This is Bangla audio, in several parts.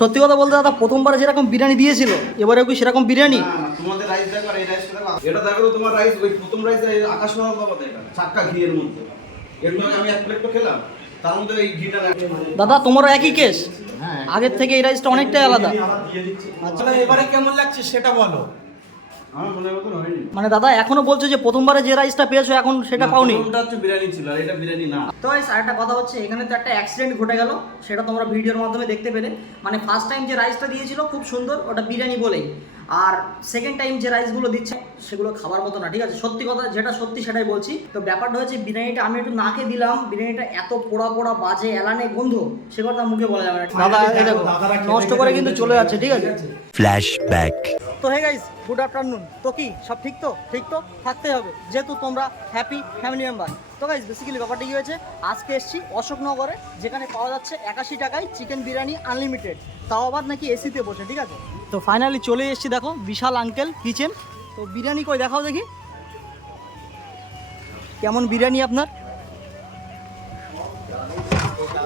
সত্যি কথা বলতে দাদা, প্রথমবার যেরকম বিরিয়ানি দিয়েছিল এবারেও কি সেরকম বিরিয়ানি? তোমাদের রাইস দেখো আর এই রাইসটা দেখো, এটা দেখো তোমার রাইস ওই প্রথম রাইস আকাশ মারার বাবা এটা চাক্কা ঘিয়ের মধ্যে। এর মধ্যে আমি এক প্লেট তো খেলাম, তার মধ্যে এই ঘিটা দাদা তোমারও একই কেস? আগের থেকে এই রাইসটা অনেকটাই আলাদা। আচ্ছা এবারে কেমন লাগছে সেটা বলো। আমার মনে মতন হয়নি। মানে দাদা এখনো বলছো যে প্রথমবারে যে রাইসটা পেয়েছো এখন সেটা পাওনি? ওটা হচ্ছে বিরিয়ানি ছিল আর এটা বিরিয়ানি না। তো গাইস আরেকটা কথা হচ্ছে, এখানে তো একটা অ্যাক্সিডেন্ট ঘটে গেল, সেটা তোমরা ভিডিওর মাধ্যমে দেখতে পেলে। মানে ফার্স্ট টাইম যে রাইসটা দিয়েছিল খুব সুন্দর, ওটা বিরিয়ানি বলেই। আর সেকেন্ড টাইম যে রাইসগুলো দিচ্ছে সেগুলো খাবার মতো না, ঠিক আছে? সত্যি কথা যেটা সত্যি সেটাই বলছি। তো ব্যাপারটা হচ্ছে বিরিয়ানিটা আমি একটু নাকে দিলাম, বিরিয়ানিটা এত পোড়া পোড়া বাজে এলানে গন্ধ, সে কথা মুখে বলা যাবে না। দাদা এই দেখো নষ্ট করে কিন্তু চলে যাচ্ছে, ঠিক আছে? ফ্ল্যাশব্যাক। তো হে গাইস, গুড আফটারনুন। তো কি সব ঠিক তো? ঠিক তো থাকতে হবে, যেহেতু তোমরা হ্যাপি ফ্যামিলি মেম্বার। তো গাইস বেসিক্যালি ব্যাপারটা কী হয়েছে, আজকে এসেছি অশোকনগরে, যেখানে পাওয়া যাচ্ছে 81 টাকায় চিকেন বিরিয়ানি আনলিমিটেড, তাও আবার নাকি এসিতে বসে, ঠিক আছে? তো ফাইনালি চলে এসেছি, দেখো বিশাল আঙ্কেল কিচেন। তো বিরিয়ানি কই দেখাও দেখি, কেমন বিরিয়ানি আপনার?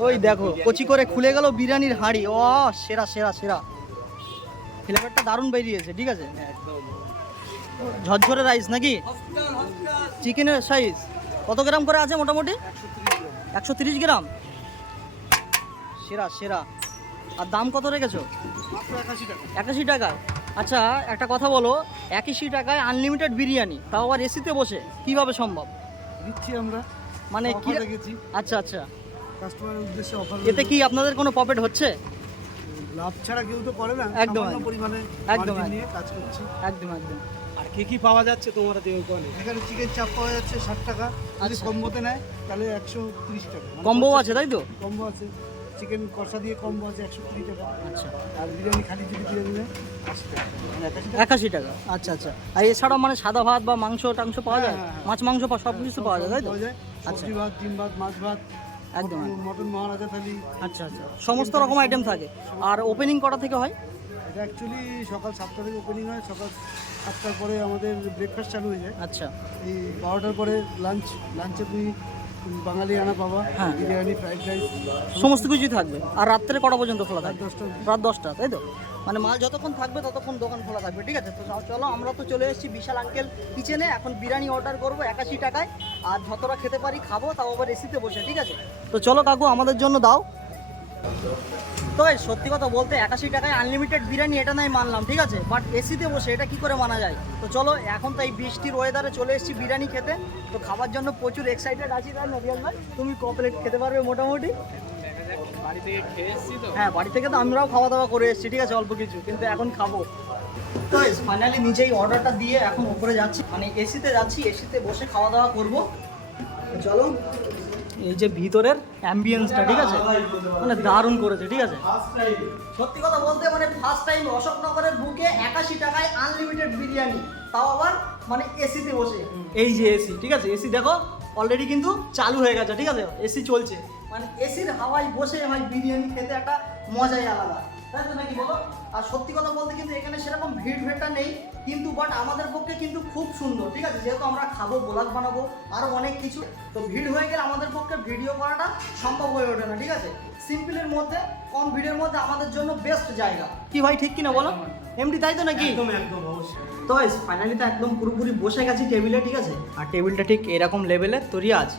ওই দেখো কচি করে খুলে গেল বিরিয়ানির হাঁড়ি। ও সেরা সেরা সেরা, ফ্লেভারটা দারুণ বেরিয়েছে, ঠিক আছে? ঝরঝরে রাইস নাকি? চিকেনের সাইজ কত গ্রাম করে আছে মোটামুটি? 130 গ্রাম। সেরা সেরা। আর দাম কত রেখেছো? 81 টাকা। আচ্ছা একটা কথা বলো, 81 টাকায় আনলিমিটেড বিরিয়ানি, তাও আবার এসিতে বসে, কিভাবে সম্ভব? দিচ্ছি আমরা, মানে কি? অফার রেখেছি আচ্ছা আচ্ছা, কাস্টমারের উদ্দেশ্যে অফার। এতে কি আপনাদের কোনো প্রফিট হচ্ছে? লাভ ছাড়া কেউ তো করে না, একদম, সামান্য পরিমাণে একদম, মার্জিন নিয়ে কাজ করছি। একদম একদম। আর কি পাওয়া যাচ্ছে তোমার ওখানে? এখানে চিকেন চাপ পাওয়া যাচ্ছে 60 টাকা, যদি আচ্ছা। কম্বোতে নেয় তাহলে 130 টাকা। কম্বো আছে তাই তো? কম্বো আছে, চিকেন কষা দিয়ে কম্বো আছে 120 টাকা। আচ্ছা, আর বিরিয়ানি খালি যদি বিরিয়ানি নেয় 80 টাকা, মানে 81 টাকা। আচ্ছা আচ্ছা। আর এছাড়াও মানে সাদা ভাত বা মাংস টাংস পাওয়া যায়? হ্যাঁ, হ্যাঁ। মাছ মাংস সব কিছু পাওয়া যায় তাই তো? পাওয়া যায়, আচ্ছা। সবজি ভাত, ডিম ভাত, মাছ ভাত, একদম। মটন মহারাজা থালি। আচ্ছা আচ্ছা, সমস্ত রকম আইটেম থাকে। আর ওপেনিং কটা থেকে হয়? এটা অ্যাকচুয়ালি সকাল 7টা থেকে ওপেনিং হয়, সকাল 7টার পরে আমাদের ব্রেকফাস্ট চালু হয়ে যায়। আচ্ছা এই 12টার পরে লাঞ্চে তুমি বাঙালি আনা পাবা, হ্যাঁ। বিরিয়ানি, ফ্রাইড রাইস, সমস্ত কিছুই থাকবে। আর রাত্রে কটা পর্যন্ত খোলা থাকবে? 10টা। রাত 10টা তাই তো? মানে মাল যতক্ষণ থাকবে ততক্ষণ দোকান খোলা থাকবে, ঠিক আছে? তো চলো আমরা তো চলে এসেছি বিশাল আঙ্কেল কিচেনে, এখন বিরিয়ানি অর্ডার করবো 81 টাকায়। আর যতটা খেতে পারি খাবো, তাও আবার এসিতে বসে, ঠিক আছে? তো চলো কাকু আমাদের জন্য দাও। তো এই সত্যি কথা বলতে 81 টাকায় আনলিমিটেড বিরিয়ানি এটা নাই মানলাম, ঠিক আছে? বাট এসিতে বসে এটা কি করে মানা যায়? তো চলো, এখন তো এই বৃষ্টির ওয়েদারে চলে এসেছি বিরিয়ানি খেতে। তো খাবার জন্য প্রচুর এক্সাইটেড আছি, তাই না রিয়াল ভাই? তুমি ক প্লেট খেতে পারবে মোটামুটি? বাড়ি থেকে খেয়ে এসেছি তো। হ্যাঁ, বাড়ি থেকে তো আমরাও খাওয়া দাওয়া করে এসেছি, ঠিক আছে? অল্প কিছু, কিন্তু এখন খাবো। তো ফাইনালি নিজেই অর্ডারটা দিয়ে এখন উপরে যাচ্ছি, মানে এসিতে যাচ্ছি, এসিতে বসে খাওয়া দাওয়া করবো। চলো, এই যে ভিতরের অ্যাম্বিয়েন্সটা, ঠিক আছে? মানে দারুণ করেছে, ঠিক আছে? সত্যি কথা বলতে মানে ফার্স্ট টাইম অশোকনগরের বুকে 81 টাকায় আনলিমিটেড বিরিয়ানি, তাও আবার মানে এসিতে বসে। এই যে এসি, ঠিক আছে? এসি দেখো অলরেডি কিন্তু চালু হয়ে গেছে, ঠিক আছে? এসি চলছে, মানে এসির হাওয়ায় বসে ভাই বিরিয়ানি খেতে একটা মজাই আলাদা, তাই তো নাকি বলো? আর সত্যি কথা বলতে কিন্তু এখানে সেরকম ভিড়টা নেই, কিন্তু বাট আমাদের পক্ষে কিন্তু খুব সুন্দর, ঠিক আছে? যেহেতু আমরা খাবো, ব্লগ বানাবো, আরও অনেক কিছু, তো ভিড় হয়ে গেলে আমাদের পক্ষে ভিডিও করাটা সম্ভব হয়ে ওঠে না, ঠিক আছে? সিম্পলের মধ্যে, কম ভিড়ের মধ্যে আমাদের জন্য বেস্ট জায়গা। কি ভাই ঠিক কিনা বলো? এমডি তাই তো নাকি? একদম একদম অবশ্যই। তো ফাইনালি তো একদম পুরোপুরি বসে গেছি টেবিলে, ঠিক আছে? আর টেবিলটা ঠিক এরকম লেভেলের তো রিয়াজ,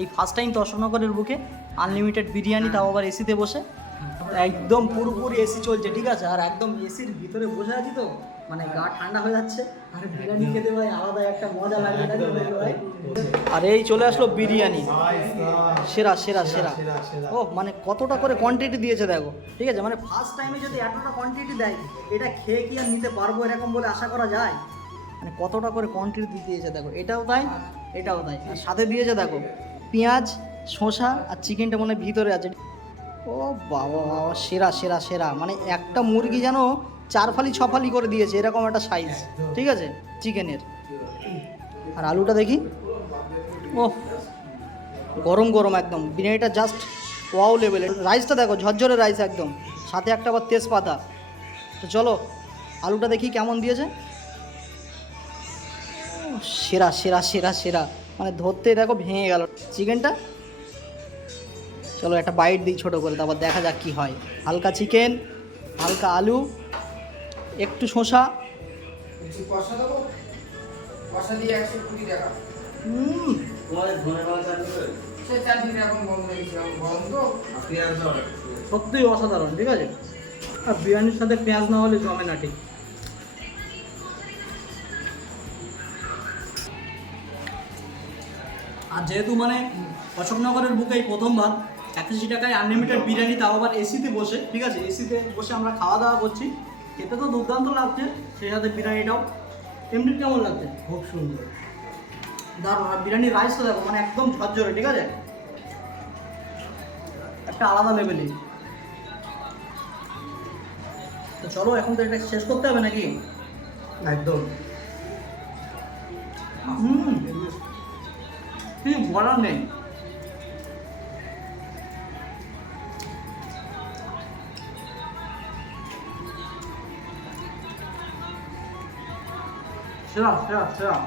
এই ফার্স্ট টাইম তো অশোকনগরের বুকে আনলিমিটেড বিরিয়ানি, তাও আবার এসিতে বসে, একদম পুরোপুরি এসি চলছে, ঠিক আছে? আর একদম এসির ভিতরে বসে আছি তো মানে গা ঠান্ডা হয়ে যাচ্ছে। আর বিরিয়ানি খেতে ভাই আলাদা একটা মজা লাগে, তাই তো নাকি ভাই? আর এই চলে আসলো বিরিয়ানি, সেরা সেরা সেরা। ও মানে কতটা করে কোয়ান্টিটি দিয়েছে দেখো, ঠিক আছে? মানে ফার্স্ট টাইমে যদি এতটা কোয়ান্টিটি দেয়, এটা খেয়ে কি আর নিতে পারবো এরকম বলে আশা করা যায়? মানে কতটা করে কোয়ান্টিটি দিয়েছে দেখো, এটাও তাই, এটাও তাই। আর সাথে দিয়েছে দেখো পেঁয়াজ, শসা, আর চিকেনটা মনে হয় ভিতরে আছে। ও বাবা বাবা, সেরা সেরা সেরা। মানে একটা মুরগি যেন 4 ফালি 6 ফালি করে দিয়েছে, এরকম একটা সাইজ, ঠিক আছে চিকেনের। আর আলুটা দেখি, ও গরম গরম একদম, বিরিয়ানিটা জাস্ট ওয়াও লেভেলের। রাইসটা দেখো ঝরঝরে রাইস একদম, সাথে একটা আবার তেজপাতা। তো চলো আলুটা দেখি কেমন দিয়েছে। সেরা সেরা সেরা সেরা, মানে ধরতে দেখো ভেঙে গেল চিকেনটা। চলো একটা বাইট দিই ছোটো করে, তারপর দেখা যাক কি হয়। হালকা চিকেন, হালকা আলু, একটু শসা। কষা দেবো, কষা দিয়ে 120 টাকা। তোমাদের ধনেপাতা চাটনি করে সে চাটনিটা এখন বন্ধ হয়ে গেছে, এখন গরম তো। পেঁয়াজ দাও না। সত্যিই অসাধারণ, ঠিক আছে। আর বিরিয়ানির সাথে পেঁয়াজ না হলে জমে না ঠিক। আর যেহেতু মানে অশোকনগরের বুকে এই প্রথমবার 81 টাকায় আনলিমিটেড বিরিয়ানি, তাও আবার এসিতে বসে, ঠিক আছে, এসিতে বসে আমরা খাওয়া দাওয়া করছি। খেতে তো দুর্দান্ত লাগছে, সেই সাথে বিরিয়ানিটাও। এমনি কেমন লাগছে? খুব সুন্দর। দারুণ। আর বিরিয়ানির রাইসটা দেখো, মানে একদম ঝরঝরে, ঠিক আছে, একটা আলাদা লেভেলই। তো চলো এখন তো এটা শেষ করতে হবে নাকি? একদম। কিছু বলার নেই। সেরা সেরা সেরা।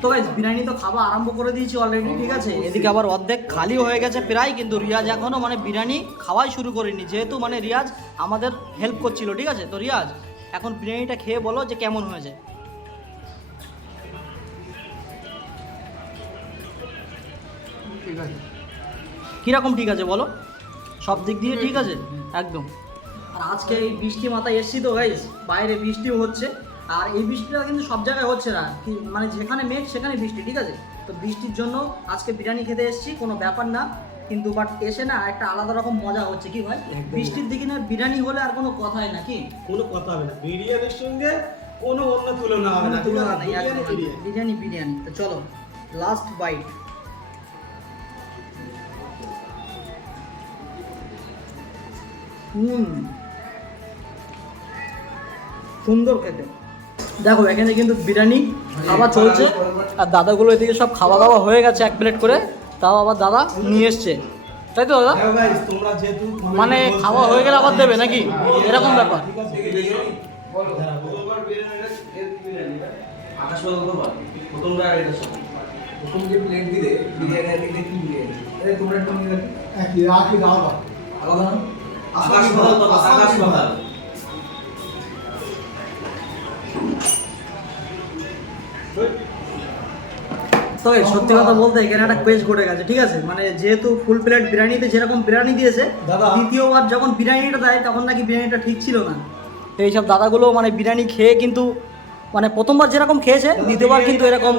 তো গাইস, বিরিয়ানি তো খাওয়া আরম্ভ করে দিয়েছি অলরেডি, ঠিক আছে। এদিকে আবার অর্ধেক খালি হয়ে গেছে প্রায়, কিন্তু রিয়াজ এখনও মানে বিরিয়ানি খাওয়াই শুরু করিনি, যেহেতু মানে রিয়াজ আমাদের হেল্প করছিল, ঠিক আছে। তো রিয়াজ, এখন বিরিয়ানিটা খেয়ে বলো যে কেমন হয়েছে। ঠিক আছে। কীরকম ঠিক আছে বলো? সব দিক দিয়ে ঠিক আছে একদম। আর আজকে এই বৃষ্টি মাথায় এসছি তো গাইস, বাইরে বৃষ্টিও হচ্ছে। আর এই বৃষ্টিটা কিন্তু সব জায়গায় হচ্ছে না, কি মানে যেখানে মেঘ সেখানে বৃষ্টি, ঠিক আছে। তো বৃষ্টির জন্য আজকে বিরিয়ানি খেতে এসেছি, কোনো ব্যাপার না, কিন্তু বাট এসে না একটা আলাদা রকম মজা হচ্ছে। কি ভাই, বৃষ্টির দিকে না বিরিয়ানি হলে আর কোনো কথাই না, কি কোনো কথা হবে না, বিরিয়ানির সঙ্গে কোনো অন্য তুলনা হবে না। তুলনা নেই, বিরিয়ানি একদম বিরিয়ানি। বিরিয়ানি বিরিয়ানি। তো চলো লাস্ট বাইট। সুন্দর খেতে। দেখো এখানে কিন্তু বিরিয়ানি খাওয়া চলছে, আর দাদাগুলো এদিকে সব খাওয়া দাওয়া হয়ে গেছে 1 প্লেট করে, তাও আবার দাদা নিয়ে এসছে, তাই তো দাদা? হ্যাঁ ভাই, তোমরা যেহেতু মানে খাওয়া হয়ে গেলে আবার দেবে নাকি, এরকম ব্যাপার? ঠিক আছে। প্রথমবার বিরিয়ানিটা এর বিরিয়ানিটা আকাশ বাদাম তো বাদ। প্রথমবার এটা সব প্রথম যে প্লেট দিলে বিরিয়ানি আর দিলে কি বিরিয়ানি? এই তোমরা একটু নিয়ে রাখি। একই রাখি দাও না। আলাদা না? আকাশ বাদাম তো আকাশ বাদাম। তো এই সত্যি কথা বলতে এখানে একটা কোয়েজ ঘটে গেছে, ঠিক আছে। মানে যেহেতু ফুল প্লেট বিরিয়ানিতে যেরকম বিরিয়ানি দিয়েছে, দাদা। দ্বিতীয়বার যখন বিরিয়ানিটা দেয় তখন নাকি বিরিয়ানিটা ঠিক ছিল না। তো এইসব দাদাগুলো মানে বিরিয়ানি খেয়ে কিন্তু মানে প্রথমবার যেরকম খেয়েছে, দ্বিতীয়বার কিন্তু এরকম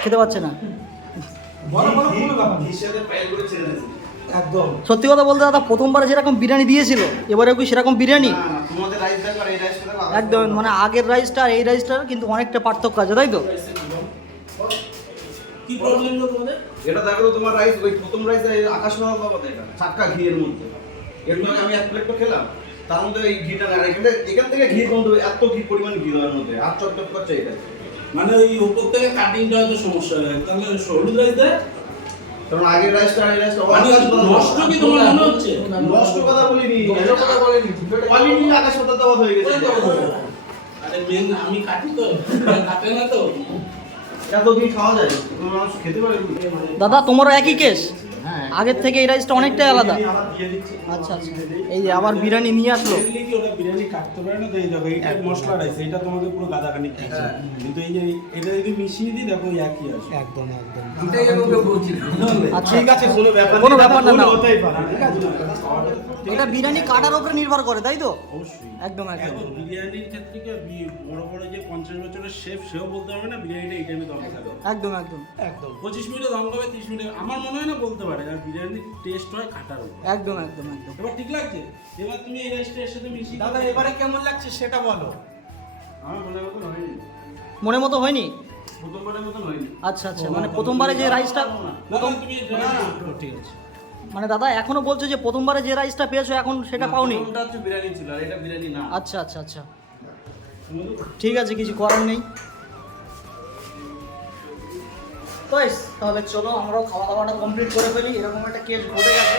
খেতে পাচ্ছে না। বলো বলো, কোনো ব্যাপার না। ঘির সাথে প্যান করে ছেড়ে দিয়েছি। একদম। সত্যি কথা বলতে দাদা, প্রথমবার যেরকম বিরিয়ানি দিয়েছিল, এবারে কি সেরকম বিরিয়ানি? না, না, তোমাদের রাইস দেখো আর এই রাইসটা দেখো। একদম মানে আগের রাইসটা আর এই রাইসটার কিন্তু অনেকটা পার্থক্য আছে, তাই তো? কি প্রবলেম হলো তোমাদের? এটা দেখো তো তোমার রাইস, ওই প্রথম রাইস আকাশ বাদাম পাবো এটা চাক্কা ঘিয়ের মধ্যে। এর মধ্যে আমি 1 প্লেট তো খেলাম, তার মধ্যে এই ঘিটা না, এখান থেকে ঘি কম দেবে, এত ঘি পরিমাণ ঘি দেওয়ার মধ্যে আর চটচট করছে এটা। মানে ওই উপর থেকে কাটিংটা হয়তো সমস্যা হয়, তাহলে হলুদ রাইস দেয়। কারণ আগের রাইসটা আর এই রাইসটা মানে নষ্ট কি তোমার মনে হচ্ছে? নষ্ট কথা বলিনি, নষ্ট কথা বলিনি। কোয়ালিটি আকাশ বাদাম দেওয়া হয়ে গেছে। আরে মেন আমি কাটি তো, কাটে না তো। এত ঘি খাওয়া যায়, কোনো মানুষ খেতে পারে? দাদা তোমারও একই কেস? হ্যাঁ। আগের থেকে এই রাইসটা অনেকটাই আলাদা। আবার দিয়ে দিচ্ছি। আচ্ছা আচ্ছা, এই যে আবার বিরিয়ানি নিয়ে আসলো। Mainly কি ওটা বিরিয়ানি কাটতে পারে না তো, এই দেখো এইটা মশলা রাইস, এটা তোমাকে পুরো গাদাখানি খাচ্ছে। কিন্তু এই যে এটা যদি মিশিয়ে দিই, দেখো এই একই আসে। একদম একদম। এটাই আমি ওকে বলছি। আচ্ছা ঠিক আছে, কোনো ব্যাপার কোনো নেই, ব্যাপার না, ভুল নাও। হতেই পারে, ঠিক আছে? এটা বিরিয়ানি কাটার উপরে নির্ভর করে, তাই তো? অবশ্যই। একদম একদম। এখন বিরিয়ানির ক্ষেত্রে কি বড় বড় যে 50 বছরের শেফ, সেও বলতে পারবে না বিরিয়ানিটা এই টাইমে দম খাবে। একদম একদম একদম। 25 মিনিটে দম খাবে, 30 মিনিটে, আমার মনে হয় না বলতে পারে। আর বিরিয়ানির টেস্ট হয় কাটার উপর। একদম একদম একদম। এবার ঠিক লাগছে? এবার তুমি এই রাইসটা এর সাথে মিশিয়ে দাদা এবারে কেমন লাগছে সেটা বলো। আমার মনে মতন হয়নি, মনের মতো হয়নি? প্রথমবারের মতন হয়নি। আচ্ছা আচ্ছা, মানে প্রথমবারে যে রাইসটা, না, না, তুমি ঠিক আছে। মানে দাদা এখনো বলছো যে প্রথমবারে যে রাইসটা পেয়েছো এখন সেটা পাওনি? প্রথমটা হচ্ছে বিরিয়ানি ছিল আর এটা বিরিয়ানি না। আচ্ছা আচ্ছা আচ্ছা, ঠিক আছে, কিছু করার নেই। তো তাহলে চলো আমরাও খাওয়া দাওয়াটা কমপ্লিট করে ফেলি। এরকম একটা কেস ঘটে গেছে,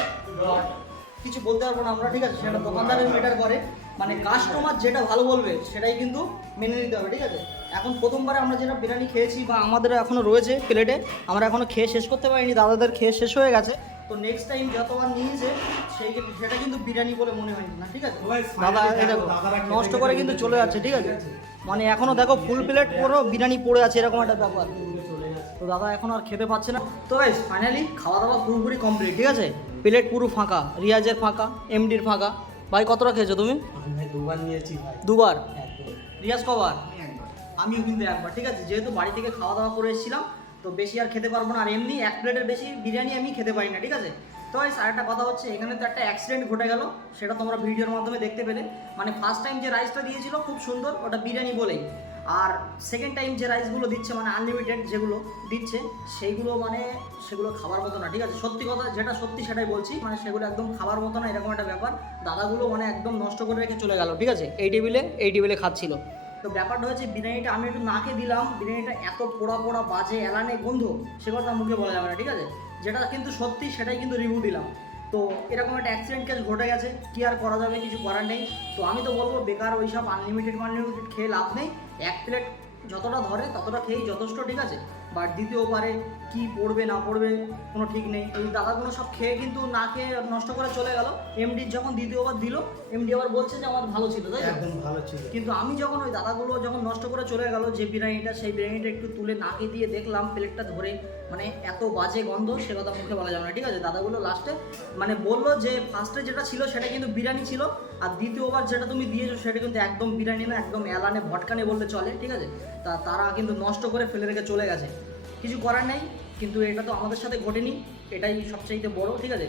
কিছু বলতে পারবো না আমরা, ঠিক আছে। সেটা দোকানদারের ম্যাটার করে, মানে কাস্টমার যেটা ভালো বলবে সেটাই কিন্তু মেনে নিতে হবে, ঠিক আছে। এখন প্রথমবারে আমরা যেটা বিরিয়ানি খেয়েছি বা আমাদের এখনও রয়েছে প্লেটে, আমরা এখনও খেয়ে শেষ করতে পারিনি, দাদাদের খেয়ে শেষ হয়ে গেছে। তো নেক্সট টাইম যতবার নিয়েছে সেটা কিন্তু বিরিয়ানি বলে মনে হয় না, ঠিক আছে? ভাই, দাদা finally এই দেখো দাদারা খেতে নষ্ট খেতে করে কিন্তু চলে যাচ্ছে, ঠিক আছে? মানে এখনো দেখো ফুল প্লেট পুরো বিরিয়ানি পড়ে আছে, এরকম একটা ব্যাপার। তো দাদা এখন আর খেতে পাচ্ছে না। তো গাইস ফাইনালি খাওয়া দাওয়া পুরোপুরি কমপ্লিট, ঠিক আছে? প্লেট পুরো ফাঁকা, রিয়াজের ফাঁকা, এমডির ফাঁকা। ভাই কতটা খেয়েছো তুমি? ভাই দুবার নিয়েছি ভাই। দুবার? একদম। রিয়াজ কবার? আমিও কিন্তু একবার, ঠিক আছে? যেহেতু বাড়ি থেকে খাওয়া দাওয়া করে এসেছিলাম তো বেশি আর খেতে পারবো না, আর এমনি এক প্লেটের বেশি বিরিয়ানি আমি খেতে পারি না, ঠিক আছে? তো গাইস আরেকটা কথা হচ্ছে, এখানে তো একটা অ্যাক্সিডেন্ট ঘটে গেল, সেটা তোমরা ভিডিওর মাধ্যমে দেখতে পেলে। মানে ফার্স্ট টাইম যে রাইসটা দিয়েছিল খুব সুন্দর, ওটা বিরিয়ানি বলেই। আর সেকেন্ড টাইম যে রাইসগুলো দিচ্ছে মানে আনলিমিটেড যেগুলো দিচ্ছে সেইগুলো মানে সেগুলো খাবার মতো না, ঠিক আছে? সত্যি কথা যেটা সত্যি সেটাই বলছি, মানে সেগুলো একদম খাবার মতো না, এরকম একটা ব্যাপার। দাদাগুলো মানে একদম নষ্ট করে রেখে চলে গেল, ঠিক আছে? এই টেবিলে খাচ্ছিল। তো ব্যাপারটা হচ্ছে বিরিয়ানিটা আমি একটু নাকে দিলাম, বিরিয়ানিটা এত পোড়া পোড়া বাজে এলানে গন্ধ, সে কথা মুখে বলা যাবে না, ঠিক আছে? যেটা কিন্তু সত্যি সেটাই কিন্তু রিভিউ দিলাম। তো এরকম একটা অ্যাক্সিডেন্ট কেস ঘটে গেছে, কি আর করা যাবে, কিছু করার নেই। তো আমি তো বলবো বেকার ওই সব আনলিমিটেড খেয়ে লাভ নেই। এক প্লেট যতটা ধরে ততটা খেয়েই যথেষ্ট, ঠিক আছে? বাট দ্বিতীয়বারে কি পড়বে না পড়বে কোনো ঠিক নেই। এই দাদাগুলো সব খেয়ে কিন্তু না খেয়ে নষ্ট করে চলে গেল। এমডির যখন দ্বিতীয়বার দিল, এমডি আবার বলছে যে আমার ভালো ছিল, তাই তো? একদম ভালো ছিল। কিন্তু আমি যখন ওই দাদাগুলো যখন নষ্ট করে চলে গেল যে বিরিয়ানিটা, সেই বিরিয়ানিটা একটু তুলে নাকে দিয়ে দেখলাম প্লেটটা ধরে, মানে এত বাজে গন্ধ সে কথা মুখে বলা যাবে না, ঠিক আছে? দাদাগুলো লাস্টে মানে বললো যে ফার্স্টে যেটা ছিল সেটা কিন্তু বিরিয়ানি ছিল, আর দ্বিতীয়বার যেটা তুমি দিয়েছো সেটা কিন্তু একদম বিরিয়ানি না, একদম এলানে ভটকানে বললে চলে, ঠিক আছে? তারা কিন্তু নষ্ট করে ফেলে রেখে চলে গেছে, কিছু করার নেই। কিন্তু এটা তো আমাদের সাথে ঘটেনি, এটাই সবচাইতে বড়, ঠিক আছে?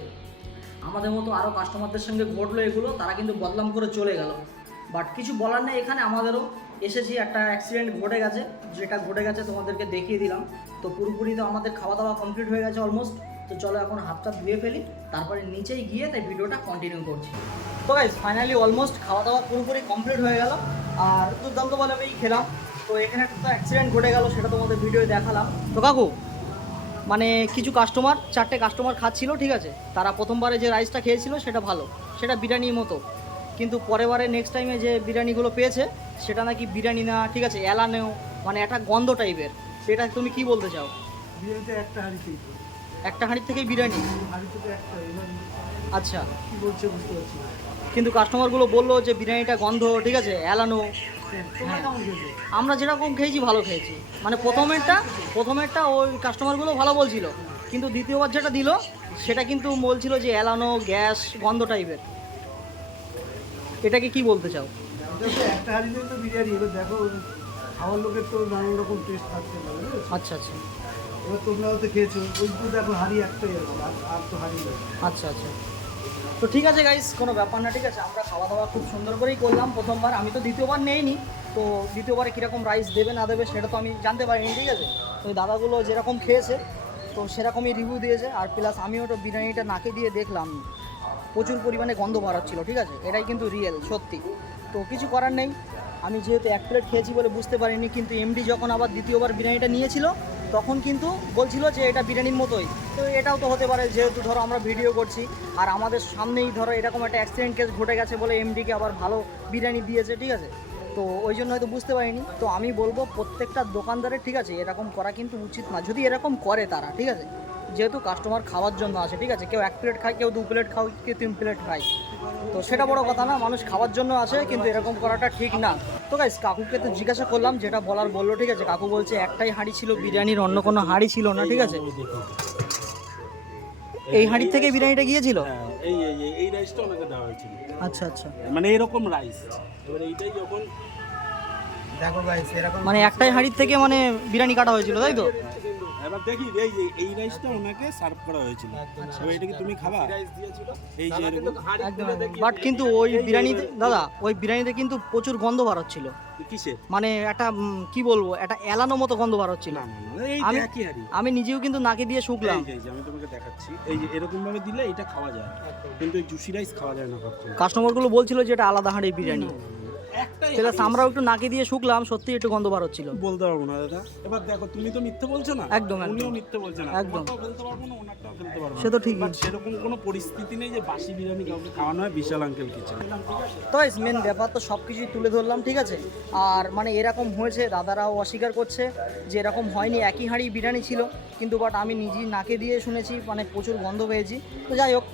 আমাদের মতো আরও কাস্টমারদের সঙ্গে ঘটলো এগুলো, তারা কিন্তু বদনাম করে চলে গেল। বাট কিছু বলার নেই, এখানে আমাদেরও এসেছি, একটা অ্যাক্সিডেন্ট ঘটে গেছে, যেটা ঘটে গেছে তোমাদেরকে দেখিয়ে দিলাম। তো পুরোপুরি তো আমাদের খাওয়া দাওয়া কমপ্লিট হয়ে গেছে অলমোস্ট। তো চলো এখন হাতটা ধুয়ে ফেলি, তারপরে নিচেই গিয়ে তাই ভিডিওটা কন্টিনিউ করছি। তো গাইস ফাইনালি অলমোস্ট খাওয়া দাওয়া পুরোপুরি কমপ্লিট হয়ে গেল, আর দুর্দান্তভাবেই খেলাম। তো এখানে একটা অ্যাক্সিডেন্ট ঘটে গেল, সেটা তোমাদের ভিডিওয়ে দেখালাম। তো কাকু মানে কিছু কাস্টমার, 4টে কাস্টমার খাচ্ছিল, ঠিক আছে? তারা প্রথমবারে যে রাইসটা খেয়েছিল সেটা ভালো, সেটা বিরিয়ানির মতো। কিন্তু পরেরবারে নেক্সট টাইমে যে বিরিয়ানিগুলো পেয়েছে সেটা নাকি বিরিয়ানি না, ঠিক আছে? এলানেও মানে একটা গন্ধ টাইপের। সেটা তুমি কি বলতে চাও? বিরিয়ানিতে একটা হাঁড়িতেই তো, একটা হাঁড়ির থেকেই বিরিয়ানি? হাঁড়িতে তো একটা, এবার আচ্ছা, কী বলছে বুঝতে পারছি না। কিন্তু কাস্টমারগুলো বললো যে বিরিয়ানিটা গন্ধ, ঠিক আছে, এলানো। তোমরা কেমন খেয়েছো? আমরা যেরকম খেয়েছি ভালো খেয়েছি, মানে প্রথমেরটা ওই কাস্টমারগুলো ভালো বলছিল, কিন্তু দ্বিতীয়বার যেটা দিল সেটা কিন্তু বলছিল যে এলানো, গ্যাস, গন্ধ টাইপের। এটাকে কি বলতে চাও? এটা তো একটা হাঁড়িতেই তো বিরিয়ানি, এবার দেখো খাওয়ার লোকের তো নানান রকম টেস্ট থাকতে পারে, বুঝেছো? আচ্ছা আচ্ছা এবার তোমরাও তো খেয়েছো, ওই তো দেখো হাঁড়ি একটাই এলাম, আর তো হাঁড়ি নেই। আচ্ছা আচ্ছা তো ঠিক আছে গাইস, কোনো ব্যাপার না, ঠিক আছে? আমরা খাওয়া দাওয়া খুব সুন্দর করেই করলাম প্রথমবার। আমি তো দ্বিতীয়বার নেইনি, তো দ্বিতীয়বারে কীরকম রাইস দেবে না দেবে সেটা তো আমি জানতে পারিনি, ঠিক আছে? তো ওই দাদাগুলো যেরকম খেয়েছে তো সেরকমই রিভিউ দিয়েছে। আর প্লাস আমিও তো বিরিয়ানিটা নাকে দিয়ে দেখলাম প্রচুর পরিমাণে গন্ধ বাড়াচ্ছিল, ঠিক আছে? এটাই কিন্তু রিয়েল সত্যি। তো কিছু করার নেই, আমি যেহেতু এক প্লেট খেয়েছি বলে বুঝতে পারিনি, কিন্তু এমডি যখন আবার দ্বিতীয়বার বিরিয়ানিটা নিয়েছিল তখন কিন্তু বলছিল যে এটা বিরিয়ানির মতোই। তো এটাও তো হতে পারে, যেহেতু ধরো আমরা ভিডিও করছি আর আমাদের সামনেই ধরো এরকম একটা অ্যাক্সিডেন্ট কেস ঘটে গেছে বলে এমডিকে আবার ভালো বিরিয়ানি দিয়েছে, ঠিক আছে? তো ওই জন্য হয়তো বুঝতে পারিনি। তো আমি বলবো প্রত্যেকটা দোকানদারের, ঠিক আছে, এরকম করা কিন্তু উচিত না, যদি এরকম করে তারা, ঠিক আছে? যেহেতু কাস্টমার খাওয়ার জন্য আসে, ঠিক আছে? কেউ 1 প্লেট খায়, কেউ 2 প্লেট খায়, কেউ 3 প্লেট খায়, তো সেটা বড় কথা না, মানুষ খাওয়ার জন্য আসে, কিন্তু এরকম করাটা ঠিক না। তো গাইস কাকুকে তো জিজ্ঞাসা করলাম, যেটা বলার বললো, ঠিক আছে? কাকু বলছে একটাই হাঁড়ি ছিল বিরিয়ানির, অন্য কোনো হাঁড়ি ছিল না, ঠিক আছে? এই হাঁড়ির থেকে বিরিয়ানিটা গিয়েছিল? হ্যাঁ, এই রাইসটা ওনাকে দেওয়া হয়েছিল, আচ্ছা আচ্ছা, মানে এরকম রাইস। এবার এইটাই যখন দেখো গাইস এরকম মানে একটাই হাঁড়ির থেকে মানে বিরিয়ানি কাটা হয়েছিল, তাই তো? এবার দেখি এই রাইসটা ওনাকে সার্ভ করা হয়েছিল। এবার এটা কি তুমি খাবা? এই যে এরকম একদম। বাট কিন্তু ওই বিরিয়ানিতে দাদা, ওই বিরিয়ানিতে কিন্তু প্রচুর গন্ধ বার হচ্ছিল, কিসে? মানে একটা কি বলবো, একটা এলানো মতো গন্ধ বার হচ্ছিল। না না না, এই আমি একই হাঁড়ি। আমি নিজেও কিন্তু নাকে দিয়ে শুকলাম। এই যে আমি তোমাকে দেখাচ্ছি, এই যে এরকম ভাবে দিলে এটা খাওয়া যায়, কিন্তু এই জুসি রাইস খাওয়া যায় না কখনো। কাস্টমারগুলো বলছিল যে এটা আলাদা হাঁড়ির বিরিয়ানি। এক একটাই প্লাস আমরাও একটু নাকি দিয়ে শুকলাম, সত্যি একটু গন্ধ বার হচ্ছিল। বলতে পারবো না দাদা। এবার দেখো তুমি তো মিথ্যে বলছো না, একদম, একদম। উনিও মিথ্যে বলছে না, একদম। তোমারটাও ফেলতে পারবো না, ওনারটাও ফেলতে পারবো না। সে তো ঠিকই। But সেরকম কোনো পরিস্থিতি নেই যে বাসি বিরিয়ানি কাউকে খাওয়ানো হয় বিশাল আঙ্কেল কিচেন। তো মেন ব্যাপার তো সব কিছুই তুলে ধরলাম, ঠিক আছে। আর মানে এরকম হয়েছে, দাদারাও অস্বীকার করছে যে এরকম হয়নি, একই হাঁড়ি বিরিয়ানি ছিল, কিন্তু বাট আমি নিজেই নাকে দিয়ে শুনেছি, মানে প্রচুর গন্ধ পেয়েছি। তো যাই হোক,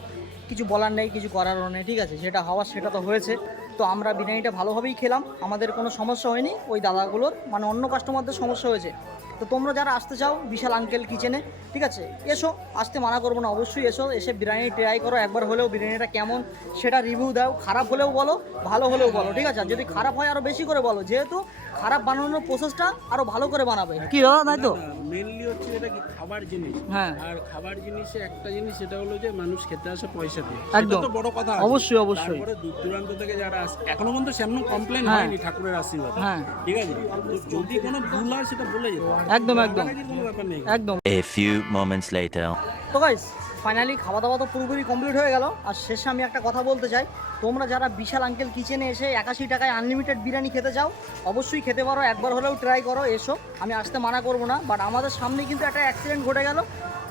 কিছু বলার নেই, কিছু করারও নেই, ঠিক আছে। যেটা হওয়ার সেটা তো হয়েছে। তো আমরা বিরিয়ানিটা ভালোভাবেই খেলাম, আমাদের কোনো সমস্যা হয়নি। ওই দাদাগুলোর মানে অন্য কাস্টমারদের সমস্যা হয়েছে। তো তোমরা যারা আসতে চাও বিশাল আঙ্কেল কিচেনে, ঠিক আছে, এসো, আসতে মানা করবো না, অবশ্যই এসো, এসে বিরিয়ানি ট্রাই করো একবার হলেও, বিরিয়ানিটা কেমন সেটা রিভিউ দাও, খারাপ হলেও বলো, ভালো হলেও বলো, ঠিক আছে। আর যদি খারাপ হয় আরও বেশি করে বলো, যেহেতু খারাপ বানানোর প্রসেসটা আরও ভালো করে বানাবে, কি দাদা, তাই তো? মেনলি হচ্ছে এটা কি খাবার জিনিস, হ্যাঁ। আর খাবার জিনিসে একটা জিনিস সেটা হলো যে মানুষ খেতে আসে পয়সা দিয়ে, একদম। এটা তো বড় কথা আছে। অবশ্যই, অবশ্যই। তারপরে দূর দূরান্ত থেকে যারা আসে, এখনো পর্যন্ত সেমন কমপ্লেন হ্যাঁ। হয়নি ঠাকুরের আশীর্বাদ, হ্যাঁ। ঠিক আছে। তো যদি কোনো ভুল হয় সেটা বলে যেতে হবে। একদম, একদম, রাগারাগির কোনো ব্যাপার নেই। একদম। A few moments later. তো গাইস, ফাইনালি খাওয়া দাওয়া তো পুরোপুরি কমপ্লিট হয়ে গেল। আর শেষে আমি একটা কথা বলতে চাই, তোমরা যারা বিশাল আঙ্কেল কিচেনে এসে 81 টাকায় আনলিমিটেড বিরিয়ানি খেতে চাও, অবশ্যই খেতে পারো, একবার হলেও ট্রাই করো, এসো, আমি আসতে মানা করবো না। বাট আমাদের সামনে কিন্তু একটা অ্যাক্সিডেন্ট ঘটে গেল,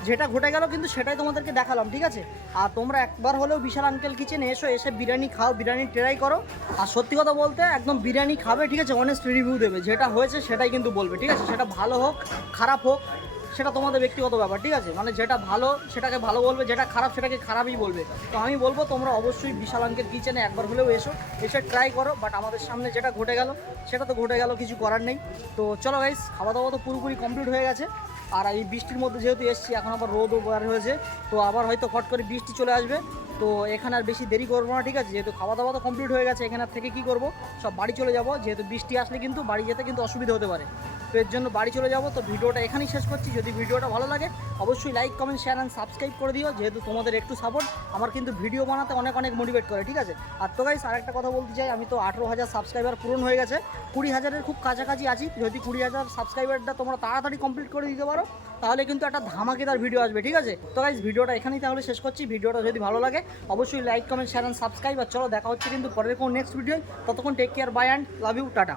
যেটা ঘটে গেল কিন্তু সেটাই তোমাদেরকে দেখালাম, ঠিক আছে। আর তোমরা একবার হলেও বিশাল আঙ্কেল কিচেনে এসো, এসে বিরিয়ানি খাও, বিরিয়ানি ট্রাই করো। আর সত্যি কথা বলতে একদম বিরিয়ানি খাবে, ঠিক আছে, অনেস্ট রিভিউ দেবে, যেটা হয়েছে সেটাই কিন্তু বলবে, ঠিক আছে। সেটা ভালো হোক খারাপ হোক সেটা তোমাদের ব্যক্তিগত ব্যাপার, ঠিক আছে। মানে যেটা ভালো সেটাকে ভালো বলবে, যেটা খারাপ সেটাকে খারাপই বলবে। তো আমি বলবো তোমরা অবশ্যই বিশাল আঙ্কেল কিচেনে একবার হলেও এসো, এসে ট্রাই করো। বাট আমাদের সামনে যেটা ঘটে গেল সেটা তো ঘটে গেল, কিছু করার নেই। তো চলো গাইস, খাওয়া দাওয়া তো পুরোপুরি কমপ্লিট হয়ে গেছে। আর এই বৃষ্টির মধ্যে যেহেতু এসছি, এখন আবার রোদও বার হয়েছে, তো আবার হয়তো ফট করে বৃষ্টি চলে আসবে। তো এখানে আর বেশি দেরি করবো না, ঠিক আছে। যেহেতু খাওয়া দাওয়া তো কমপ্লিট হয়ে গেছে, এখানে আর থেকে কী করবো, সব বাড়ি চলে যাব। যেহেতু বৃষ্টি আসলে কিন্তু বাড়ি যেতে কিন্তু অসুবিধা হতে পারে, তো এর জন্য বাড়ি চলে যাব। তো ভিডিওটা এখানেই শেষ করছি। যদি ভিডিওটা ভালো লাগে অবশ্যই like, comment, share and subscribe করে দিও। যেহেতু তোমাদের একটু সাপোর্ট আমার কিন্তু ভিডিও বানাতে অনেক অনেক মোটিভেট করে, ঠিক আছে। আর তো গাইস, আরেকটা কথা বলতে চাই, আমি তো 18,000 সাবস্ক্রাইবার পূরণ হয়ে গেছে, 20,000-এর খুব কাছাকাছি আছি। যদি 20,000 সাবস্ক্রাইবারটা তোমরা তাড়াতাড়ি কমপ্লিট করে দিতে পারো, তাহলে কিন্তু একটা ধামাকেদার ভিডিও আসবে, ঠিক আছে। তো গাইস, ভিডিওটা এখানেই তাহলে শেষ করছি। ভিডিওটা যদি ভালো লাগে অবশ্যই like, comment, share and subscribe. আর চলো দেখা হচ্ছে কিন্তু পরের কোনো নেক্সট ভিডিও। ততক্ষণ take care, bye and love you, tata.